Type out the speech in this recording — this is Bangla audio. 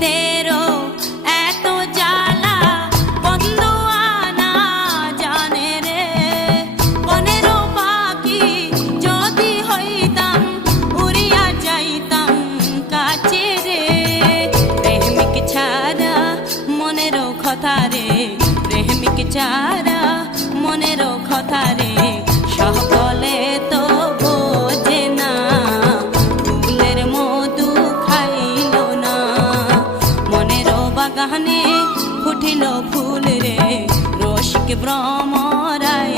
প্রীতেরও এত জ্বালা বন্ধু আনা জানে রে। 15 পাখি যদি হইতাম উড়িয়া যাইতাম কাছে রে। প্রেমিক ছাড়া মনেরও কথা রে, প্রেমিক ছাড়া মনেরও কথা রে। সকলে তো বোঝে না, ফুলের মধু খাইল না। মনেরও বাগানে ফুটিল ফুল রে, রসিক ভ্রমরাই